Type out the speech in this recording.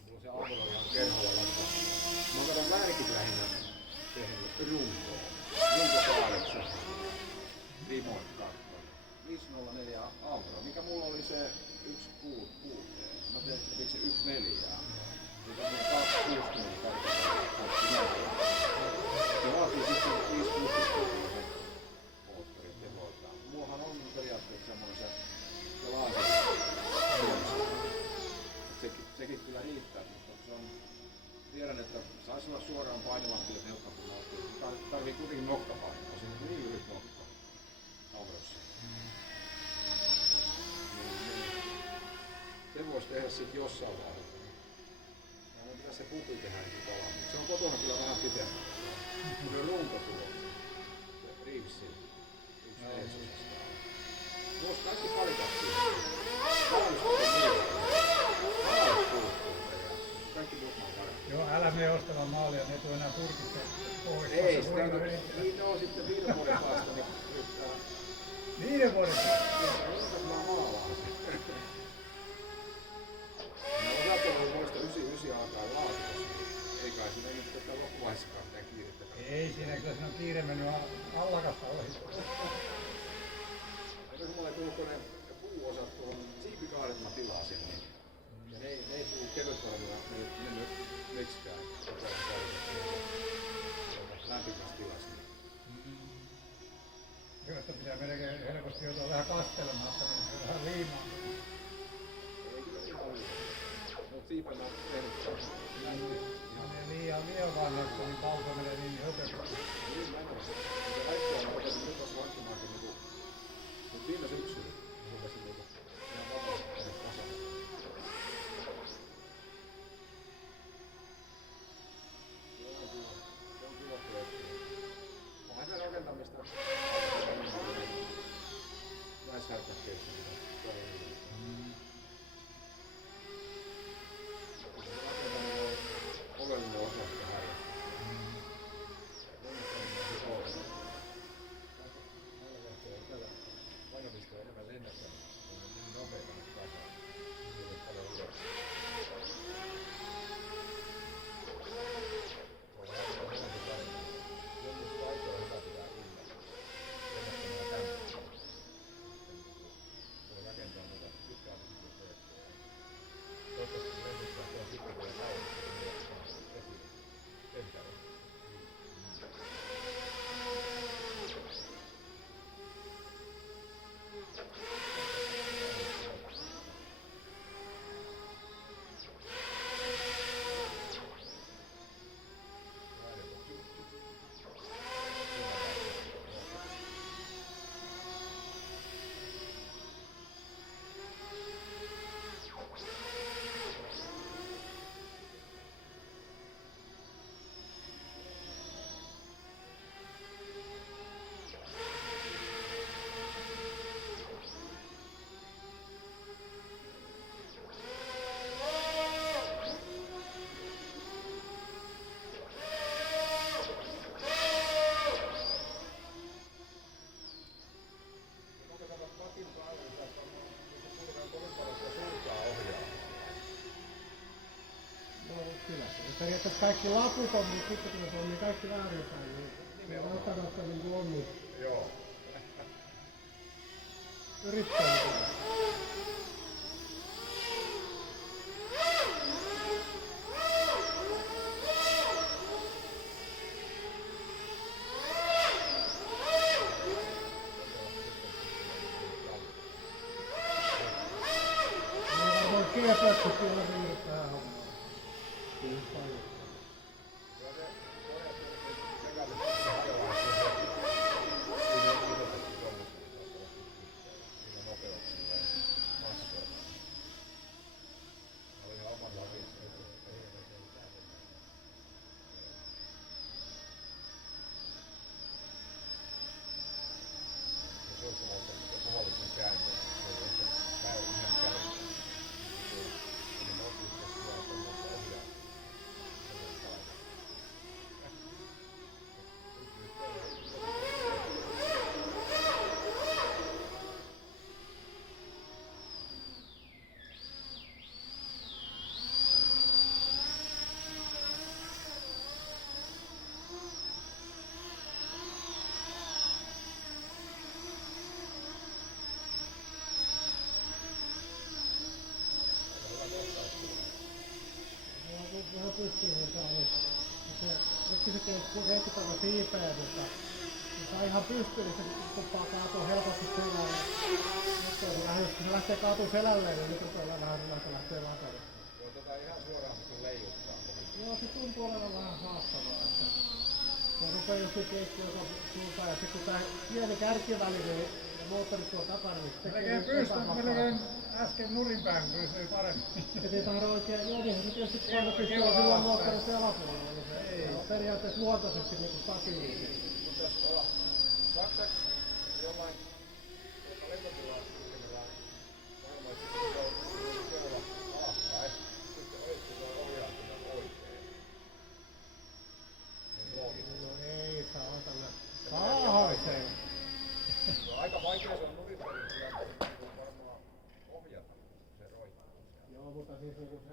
Mulla on se aamulla ihan kerholla laittaa. Mä oon katon väärinkin lähinnä tehnyt runkoa. Runko 8. Remote Carton. 504 Aura. Mikä mulla oli se 166? Mä tein se 14. Joka on 264 kaikilla. Se vaatii sitten 560 moottorin tehoiltaan. Mullahan on periaatteessa semmoinen se laasi. Sekin kyllä riittää, mutta se on, tiedän, että saisi olla suoraan painavampi ja helpompi moottori. Tarvii kuitenkin nokkapainoa. Se on niin lyhyt nokka Aurossa. Se voisi tehdä sitten jossain vaiheessa. Mä pitäisi se pupi tehdä niin valmiin. Se on kotona kyllä vähän pitempi. Se on runko tuo. Se Reevesin. Yksi eesosasta. Tuossa kaikki parikattiin. Kaikki muut on parempi. Joo, älä mene ostamaan maalia, ne ei tule enää purkista pois. Ei, sitä on niin ne on sitten 5 vuoden päästä, niin yhtään. 5 vuoden päästä? Joo, mä maalaan sen. No osat on muista 99 alkaa laatikossa. Ei kai siinä nyt tätä loppuvaiheessakaan mitään kiirettä. Ei siinä, kyllä siinä on kiire mennyt allakasta ohi. Eikö se mulle tullut ne puuosat tuohon siipikaaret mä tilasin, niin ja ne ei tullut kevytvarmilla mennyt miksikään kokonaan lämpimässä tilassa. Kyllä sitä pitää melkein helposti joutua vähän kastelemaan, että niin se vähän liimaa. Ei kyllä niin paljon. Mut siipen on tehnyt Liian vanhaksi, niin pausa menee niin hötöksi. niin menee. Se kaikki on otettu nyt tuossa vaihtumaankin niinku, mut viime syksyllä rupesin niinku ihan vapaasti tehdä kasaan. Se on kiva projekti. Onhan se rakentamista näissä härkäkkeissä. Oleellinen osa sitä harrastaa. Painopisto on enemmän lennättänyt. Se on niin nopeita nyt kasaan. Se on paljon ylös. Jonkun taitoa hyvä pitää yllä. Lennättämään tämmöistä. Voi rakentaa noita pitkäaikaisia projekteja. Toivottavasti lennättää tuon sitten vielä kaunista. Periaatteessa kaikki laput on, mutta sitten kun se on niin kaikki väärinpäin, niin ei välttämättä niin kuin on, niin joo. yrittää. Niin varmaan kiepöksi kyllä riittää hommaa. Niin paljon. vähän pystyyn saa nyt. Nyt se keikkitava siipeen, mutta se saa ihan pystyyn, niin se tuppaa kaatua helposti selälle. Nyt kun se lähtee kaatua selälleen, niin nyt rupeaa vähän lähtee latelle. Voi tätä ihan suoraan sitten leijuttaa. Joo, se tuntuu olevan vähän haastavaa, että se rupeaa jossain keikkuun, joka suuntaan, ja sitten kun tää pieni kärkiväli, niin moottorit tuo takana, niin se tekee Melkein äsken nurinpäin pystyi paremmin. et ei tahdo oikein, joo niinhän se tietysti painopiste on silloin moottorissa alapuolella, niin se on periaatteessa luontaisesti niinku stabiili. Pitäis olla saksaksi jollain lentotilaa kysymyllä varmaan keula alaspäin. Sitten olisiko tuo ohjaaminen oikein. Niin loogisesti. No ei saatana. Saahan sen. Se on aika vaikea se on nurinpäin, varmaan ohjata se roikkuu. Joo, mutta siis niinku se